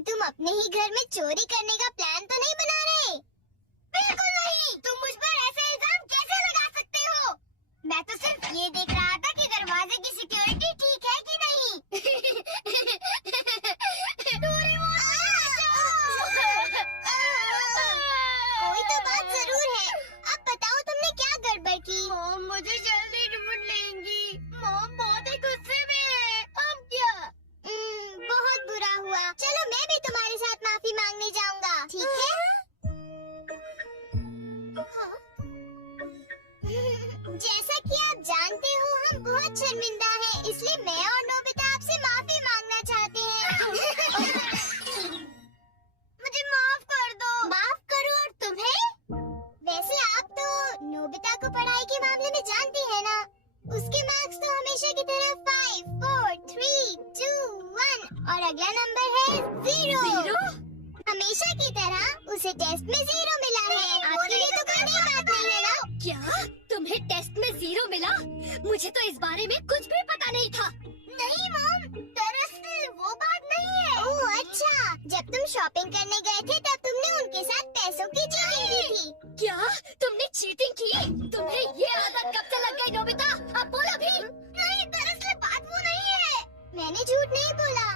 कहीं तुम अपने ही घर में चोरी करने का प्लान तो नहीं बना रहे? बिल्कुल नहीं। तुम मुझ पर ऐसे इल्जाम कैसे लगा सकते हो? मैं तो सिर्फ ये देख रहा था कि दरवाजे की सिक्योरिटी ठीक है कि नहीं। कोई तो बात जरूर है। अब बताओ तुमने क्या गड़बड़ की? मॉम मुझे जल्दी ढूंढ लेंगी। मॉम बहुत ही गुस्से में है। अब क्या? बहुत बुरा हुआ। चलो मैं भी तुम्हारे साथ माफी मांगने जाऊंगा, ठीक है? जैसा कि आप जानते हो हम बहुत शर्मिंदा हैं, इसलिए मैं और नोबिता आपसे माफी मांगना चाहते हैं। मुझे माफ कर दो। माफ करो और तुम्हें? वैसे आप तो नोबिता को पढ़ाई के मामले में जानती है ना? उसके मार्क्स तो हमेशा की तरह 5, 4, 3, 2, 1 और अगला नंबर है 0। हमेशा की तरह उसे टेस्ट में 0 मिला है। आपके लिए तो कोई नई बात नहीं है ना? क्या तुम्हें टेस्ट में 0 मिला? मुझे तो इस बारे में कुछ भी पता नहीं था। नहीं मॉम, दरअसल वो बात नहीं है। ओह अच्छा, जब तुम शॉपिंग करने गए थे तब तुमने उनके साथ पैसों की चीटिंग की थी। क्या तुमने चीटिंग की? तुम्हें ये आदत कब से लग गई नोबिता? अब बोलो भी। नहीं, दरअसल बात वो नहीं है। मैंने झूठ नहीं बोला।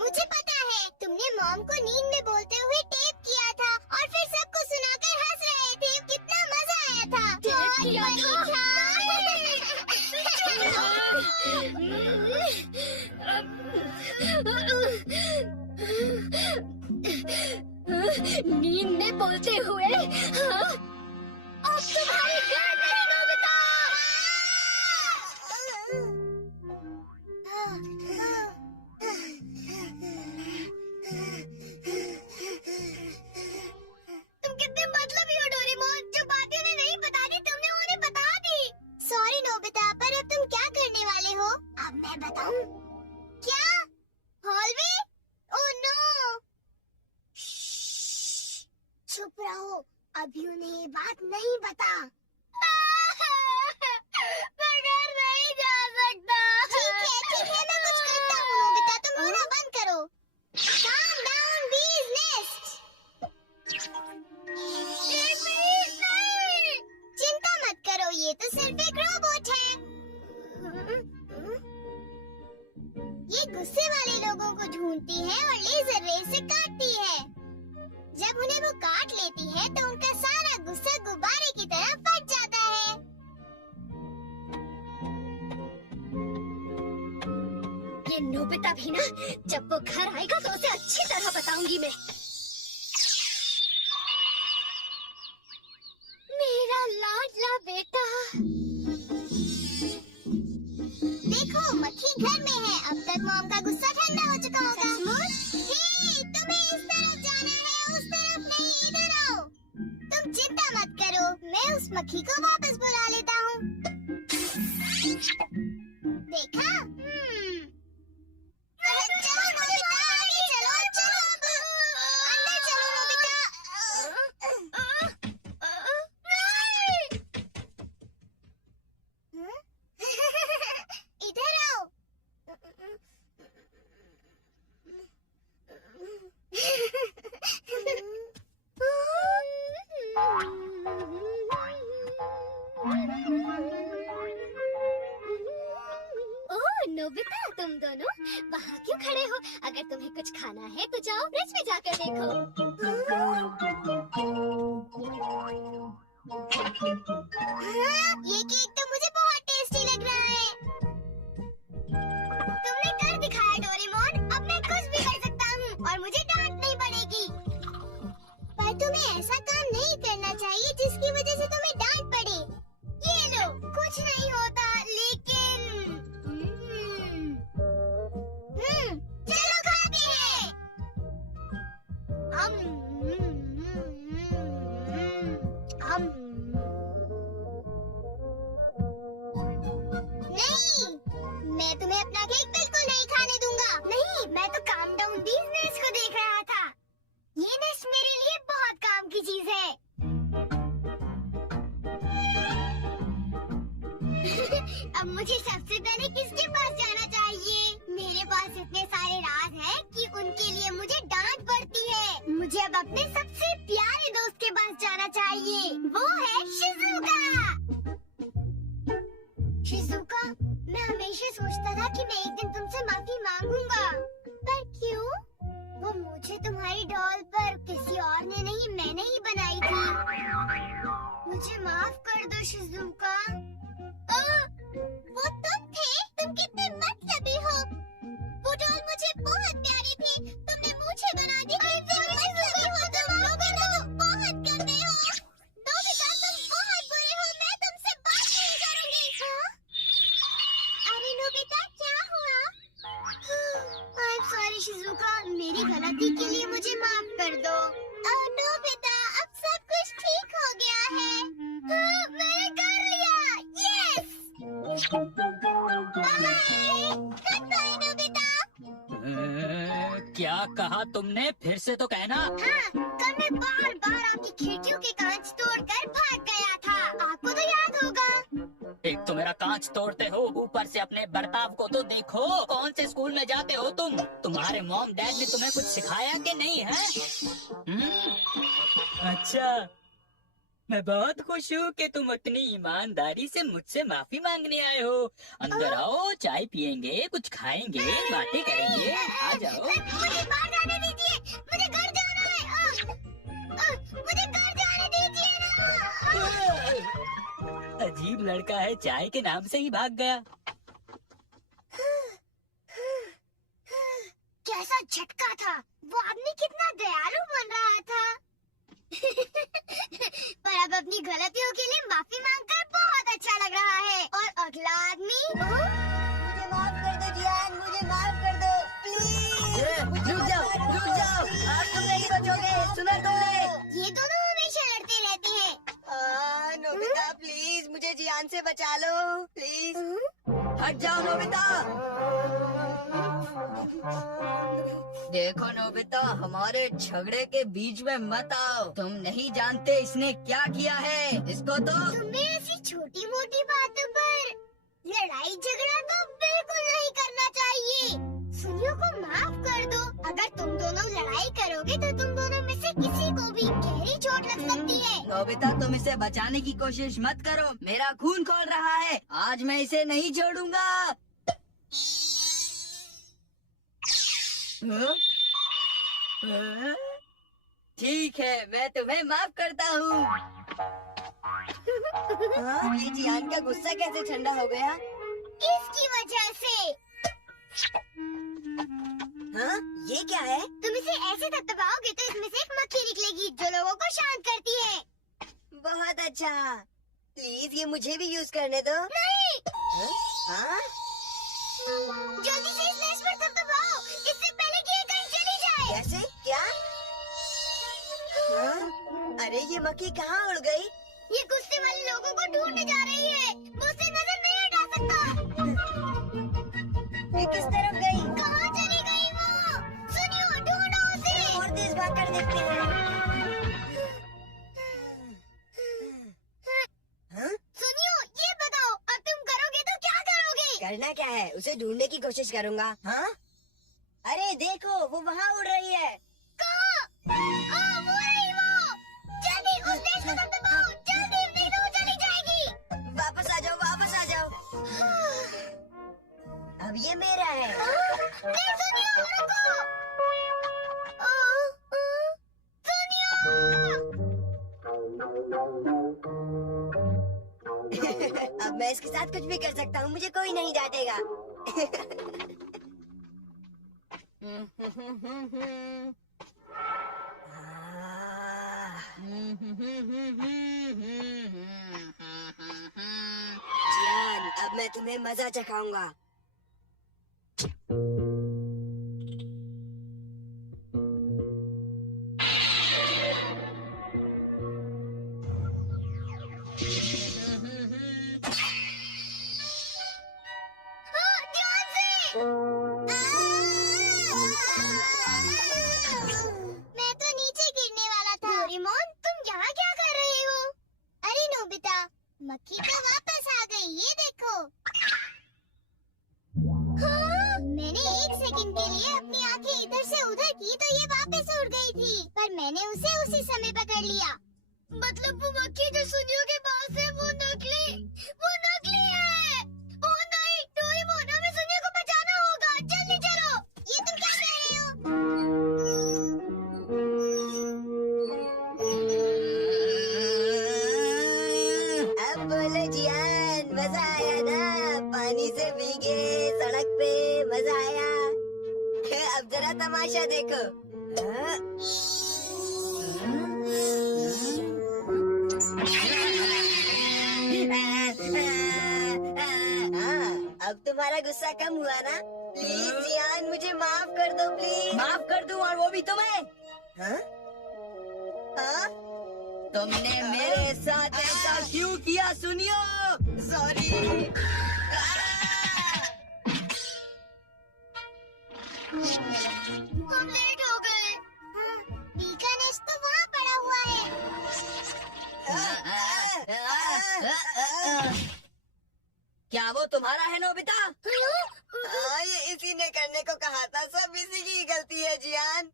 मुझे पता है, तुमने मॉम को नींद में बोलते हुए टेप किया था और फिर सबको सुनाकर हंस रहे थे। कितना मजा आया था। टेप किया था? नींद में बोलते हुए? हाँ? अब तुम्हारी गैर नहीं नोबिता। तुम कितने मतलबी हो डोरेमोन, जो बातें उन्हें नहीं बता दी तुमने उन्हें बता दी। सॉरी नोबिता, पर अब तुम क्या करने वाले हो? अब मैं बताऊं? क्या? हॉलवे? Oh no! चुप रहो, अभी उन्हें ये बात नहीं बता। मैं घर नहीं जा सकता। ठीक है, मैं कुछ करता हूँ नोबिता, तुम रोना बंद करो। Calm down, bee's nest. नहीं! चिंता मत करो, ये तो सिर्फ एक रोबोट है। ये गुस्से वाले लोगों को ढूंढती है और लेजर रे से काटती है। जब उन्हें वो काट लेती है तो उनका सारा गुस्सा गुब्बारे की तरह फट जाता है। ये नोबिता भी ना, जब वो घर आएगा तो उसे अच्छी तरह बताऊंगी मैं। मेरा लाडला बेटा। देखो मक्खी घर में है। अब तक मॉम का गुस्सा ठंडा हो चुका होगा। हे, तुम्हें इस तरफ जाना है, उस तरफ नहीं, इधर आओ। तुम चिंता मत करो, मैं उस मक्खी को वापस बुला लेता हूँ। देखा? चलो नोबिता, आगे चलो, चलो अब। अंदर चलो नोबिता। इधर आओ। ओह नोबिता, तुम दोनों वहाँ क्यों खड़े हो? अगर तुम्हें कुछ खाना है तो जाओ फ्रिज में जाकर देखो। ये केक तो मुझे बहुत टेस्टी लग रहा है। तुमने कर दिखाया डोरेमोन, अब मैं कुछ भी कर सकता हूँ और मुझे डांट नहीं पड़ेगी। पर तुम्हें ऐसा काम नहीं करना चाहिए जिसकी वजह से तुम्हें डांट पड़े। ये लो, कुछ नहीं होता, लेकिन चलो खाते हैं। नहीं, मैं तुम्हें अपना केक बिल्कुल नहीं खाने दूंगा। नहीं, मैं तो काम डाउन बिजनेस को देख रहा था। ये नेस्ट मेरे लिए बहुत काम की चीज है। अब मुझे सबसे पहले किसके पास जाना चाहिए? मेरे पास इतने सारे राज हैं कि उनके लिए मुझे मैं एक दिन तुमसे माफी मांगूंगा। पर क्यों? वो मुझे तुम्हारी डॉल पर किसी और ने नहीं, मैंने ही बनाई थी। मुझे माफ कर दो शिज़ुका। वो तुम थे? तुम कितने मतलबी हो। वो डॉल मुझे बहुत प्यारी थी, तुमने मुझे बना दी। मतलबी हो तुम। नोबिता तुम बहुत गंदे हो। नोबिता तुम बहुत बुरे हो, मैं तुमसे बात नहीं करूंगी। हाँ? अरे नोबिता क्या हुआ? I'm sorry शिज़ुका, मेरी गलती के लिए मुझे माफ कर दो। नोबिता अब सब कुछ ठीक हो गया है। हाँ, मैंने कर लिया। यस। Bye Nobita. क्या कहा तुमने? फिर से तो कहना। हाँ, कल मैं बार-बार आपकी खिड़कियों के कांच तोड़कर भाग गया था। आपको तो याद होगा। एक तो मेरा कांच तोड़ते हो, ऊपर से अपने बर्ताव को तो देखो। कौन से स्कूल में जाते हो तुम? तुम्हारे मॉम डैड ने तुम्हें कुछ सिखाया कि नहीं है? अच्छा, मैं बहुत खुश हूँ कि तुम उतनी ईमानदारी से मुझसे माफी मांगने आए हो। अंदर आओ, चाय पियेंगे, कुछ खाएंगे, बातें करेंगे। आ जाओ। मुझे बाहर जाने दीजिए, मुझे घर जाना है। मुझे घर जाने दीजिए ना। अजीब लड़का है, चाय के नाम से ही भाग गया। कैसा झटका था। वो आदमी कितना दयालु बन रहा था। पर अब अपनी गलतियों के लिए माफी मांगकर बहुत अच्छा लग रहा है। और अगला आदमी मुझे माफ कर दो जियान, मुझे माफ कर दो प्लीज। रुक जाओ, आज तुम नहीं बचोगे, सुना तुमने? ये दोनों हमेशा लड़ते रहते हैं। नोबिता प्लीज मुझे जियान से बचा लो, प्लीज। हट जाओ नोबिता। देखो नोबिता, हमारे झगड़े के बीच में मत आओ। तुम नहीं जानते इसने क्या किया है। इसको तो तुम्हें ऐसी छोटी मोटी बातों पर लड़ाई झगड़ा तो बिल्कुल नहीं करना चाहिए। सुनियो को माफ कर दो। अगर तुम दोनों लड़ाई करोगे तो तुम दोनों में से किसी को भी गहरी चोट लग सकती है। नोबिता तुम इसे बचाने की कोशिश मत करो, मेरा खून खोल रहा है। आज मैं इसे नहीं छोड़ूंगा। ठीक है, मैं तुम्हें माफ करता हूँ। ये जियान का गुस्सा कैसे ठंडा हो गया? इसकी वजह से। हाँ, ये क्या है? तुम इसे ऐसे थपथपाओगे तो इसमें से एक मक्खी निकलेगी जो लोगों को शांत करती है। बहुत अच्छा, प्लीज ये मुझे भी यूज करने दो। नहीं। हाँ? जल्दी से इस नेश पर थपथपाओ, इससे पहले कि ये कहीं चली जाए। कैसे? क्या? हाँ? अरे ये मक्खी कहाँ उड़ गई? ये गुस्से वाले लोगों को ढूंढने जा रही है। वो उसे नजर नहीं हटा सकता। ये किस तरफ गई? कहाँ चली गई वो? सुनियो, ढूंढो उसे। और तेज भाग कर देखते हैं। हाँ? सुनियो, ये बताओ अब तुम करोगे तो क्या करोगे? करना क्या है? उसे ढूंढने की कोशिश करूँगा। हाँ? अरे देखो, वो वहाँ उड़ रही है। कहाँ? वो रही वो। जल्दी उस नेश को थपथपाओ, जल्दी, नहीं तो वो चली जाएगी। वापस आ जाओ, वापस आ जाओ। अब ये मेरा है। नहीं सुनियो, रुको। अब मैं इसके साथ कुछ भी कर सकता हूँ, मुझे कोई नहीं डांटेगा। जियान, अब मैं तुम्हें मजा चखाऊंगा। ध्यान से। मैं तो नीचे गिरने वाला था। डोरेमोन, तुम यहाँ क्या कर रहे हो? अरे नोबिता, मक्खी तो वापस आ गई, ये देखो। हाँ? मैंने एक सेकंड के लिए अपनी आंखें इधर से उधर की तो ये वापस उड़ गई थी, पर मैंने उसे उसी समय पकड़ लिया। मतलब वो मक्खी जो सुनियो के पास है वो नकली है। ओ नहीं, डोरेमोन, हमें सुनियो को बचाना अब जरा तमाशा देखो। अब तुम्हारा गुस्सा कम हुआ ना? प्लीज जियान, मुझे माफ कर दो प्लीज। माफ कर दूं, और वो भी तुम्हें? हाँ? हाँ? तुमने मेरे साथ ऐसा क्यों किया? सुनियो, सॉरी। हम लेट हो गए। हाँ, बीकानेश तो वहाँ पड़ा हुआ है। क्या वो तुम्हारा है नोबिता? ये इसी ने करने को कहा था, सब इसी की गलती है जियान।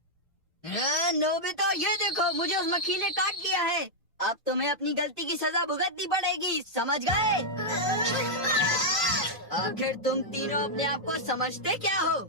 नोबिता ये देखो, मुझे उस मक्खी ने काट लिया है। अब तुम्हें अपनी गलती की सजा भुगतनी पड़ेगी, समझ गए? आखिर तुम तीनों अपने आप को समझते क्या हो?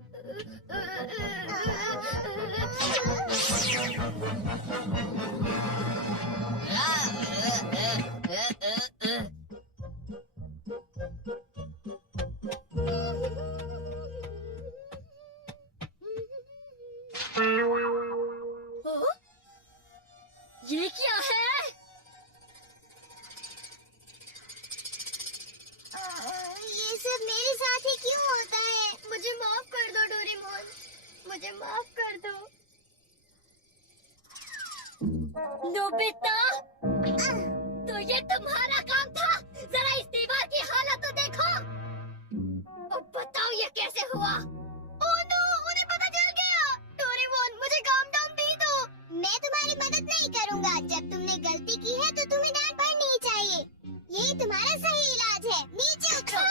ये क्या है? ये सब मेरे साथ ही क्यों होता है? मुझे माफ कर दो डोरेमोन, मुझे माफ कर दो। नोबिता, तो ये तुम्हारा काम था? जरा इस दीवार की हालत तो देखो। अब बताओ ये कैसे हुआ? ओह नो, उन्हें पता चल गया। डोरेमोन, मुझे काम डाउन दे दो। मैं तुम्हारी मदद नहीं करूँगा। जब तुमने गलती की है तो तुम्हें डांट पड़नी ही चाहिए। यही तुम्हारा सही इलाज है। नीचे उतरो।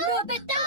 नोबिता,